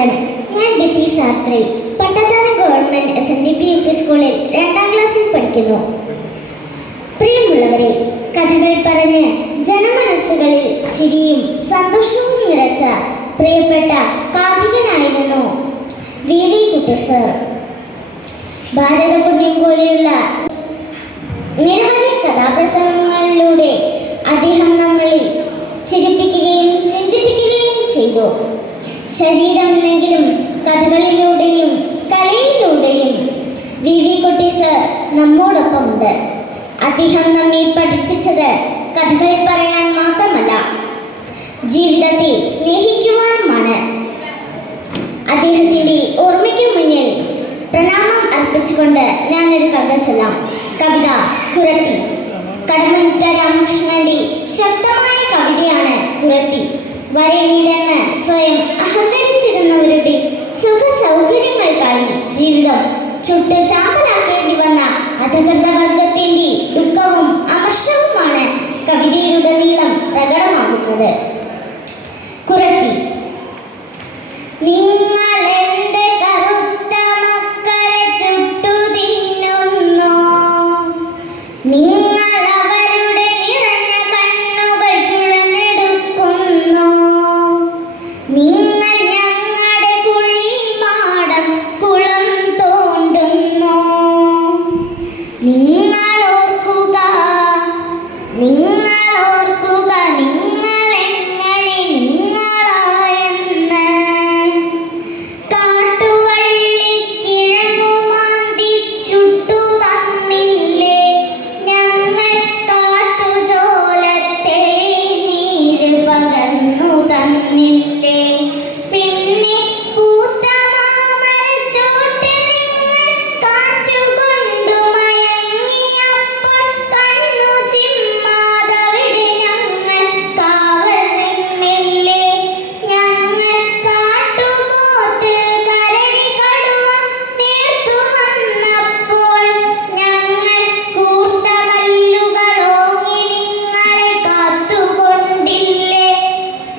നമസ്കാരം. ഞാൻ ബെറ്റി സാർത്രി. പട്ടത്താനം ഗവൺമെന്റ് SNDP UP സ്കൂളിൽ 2ാം ക്ലാസ്സിൽ പഠിക്കുന്നു. പ്രിയമുള്ളവരെ, കഥകൾ പറഞ്ഞ് ജനമനസ്സുകളിൽ ചിരിയും സന്തോഷവും നിറച്ച പ്രിയപ്പെട്ട കാഥികനായിരുന്നു VV കുട്ടി സർ. ഭാരതപുണ്യം പോലെയുള്ള നിരവധി കഥാപ്രസംഗങ്ങളിലൂടെ അദ്ദേഹം നമ്മളിൽ ചിരിപ്പിക്കുകയും ചിന്തിപ്പിക്കുകയും ചെയ്തു. ശരീരമില്ലെങ്കിലും കഥകളിലൂടെയും കലയിലൂടെയും VV കുട്ടി സർ നമ്മോടൊപ്പമുണ്ട്. അദ്ദേഹം നമ്മെ പഠിപ്പിച്ചത് കഥകൾ പറയാൻ മാത്രമല്ല, ജീവിതത്തെ സ്നേഹിക്കുവാനുമാണ്. അദ്ദേഹത്തിൻ്റെ ഓർമ്മയ്ക്ക് മുന്നിൽ പ്രണാമം അർപ്പിച്ചുകൊണ്ട് ഞാനൊരു കവിത ചൊല്ലാം. കവിത കുറത്തി. കടമനിട്ട രാമകൃഷ്ണന്റെ ശക്തമായ കവിതയാണ് കുറത്തി. വരേണ്യരെന്ന് സ്വയം അഹങ്കരിച്ചിരുന്നവരുടെ സുഖ സൗകര്യങ്ങൾക്കായി ജീവിതം ചുട്ട് ചാമ്പലാക്കേണ്ടി വന്ന അധികൃത വർഗത്തിന്റെ ദുഃഖവും അമർഷവുമാണ് കവിതയിലുടനീളം പ്രകടമാകുന്നത്. കുറത്തി. നിങ്ങളെന്റെ കറുത്ത മക്കളെ ചുട്ടു തിന്നുന്നോ? നിങ്ങൾ അവരുടെ നിറഞ്ഞ കണ്ണുകൾ ചുഴന്നെടുക്കുന്നോ? നിങ്ങൾ ഞങ്ങളുടെ കുഴിമാടം കുളം തോണ്ടുന്നോ? നിങ്ങളോർക്കുക, നിങ്ങളോർക്കുക, നിങ്ങളെങ്ങനെ നിങ്ങളായെന്ന്. കാട്ടുവള്ളിക്കിഴങ്ങുമാന്തി ചുട്ടു തന്നില്ലേ ഞങ്ങൾ? കാട്ടുചോലത്തെളിനീര് പകർന്നു തന്നില്ലേ? പിന്നെ പൂത്ത മാമരച്ചോട്ടിൽ നിങ്ങൾ കാറ്റുകൊണ്ടു മയങ്ങിയപ്പോൾ കണ്ണു ചിമ്മാതവിടെ ഞങ്ങൾ കാവൽ നിന്നില്ലേ? ഞങ്ങൾ കാട്ടുപോത്ത് കരടി കടുവ നേർത്തു വന്നപ്പോൾ ഞങ്ങൾ കൂർത്ത കല്ലുകളോങ്ങി നിങ്ങളെ കാത്തുകൊണ്ടില്ലേ?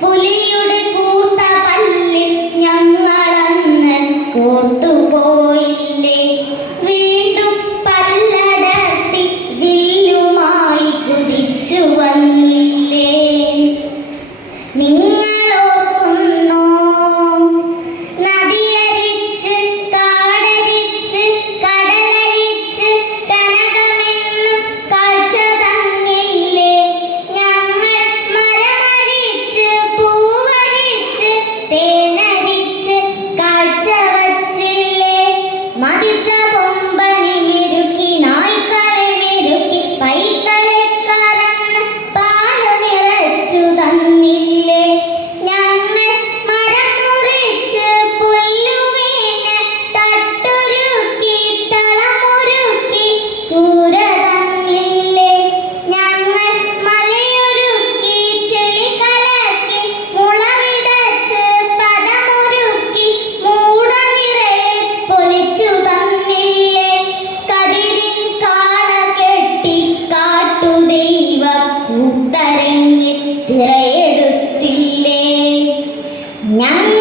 പുലിയുടെ കൂർത്ത പല്ലിൽ ഞങ്ങളന്ന് കോർത്തുപോയില്ലേ? വീണ്ടും പല്ലടർത്തി വില്ലുമായി കുതിച്ചു വന്നില്ലേ? നിങ്ങളോർക്കുന്നോ? നദിയരിച്ച് കാടരിച്ച് കടലരിച്ച് കനകമെന്നും കാഴ്ച തന്നില്ലേ? ഞങ്ങൾ മരമരിച്ച് പൂവരിച്ച് തേനരിച്ച് കാഴ്ച വച്ചില്ലേ? മതിച്ച കൊമ്പനെ മെരുക്കി നായ്ക്കളെ മെരുക്കി പൈക്കളെ കറന്ന് പാല് നിറച്ചു തന്നില്ലേ? ഞങ്ങൾ മരം മുറിച്ച് പുല്ലുവീണ് തട്ടുരുക്കി തളമൊരുക്കി കൂര തന്നില്ലേ? ഞങ്ങൾ മലയൊരുക്കി ചെളി കലക്കി മുള വിതച്ച് പദമൊരുക്കി മൂട നിറയെ പൊലിച്ചു തന്നില്ലേ? കതിരിൻ കാള കെട്ടി കാട്ടുദൈവ കൂത്തരങ്ങിൽ തിറയെടുത്തില്ലേ? ഞങ്ങൾ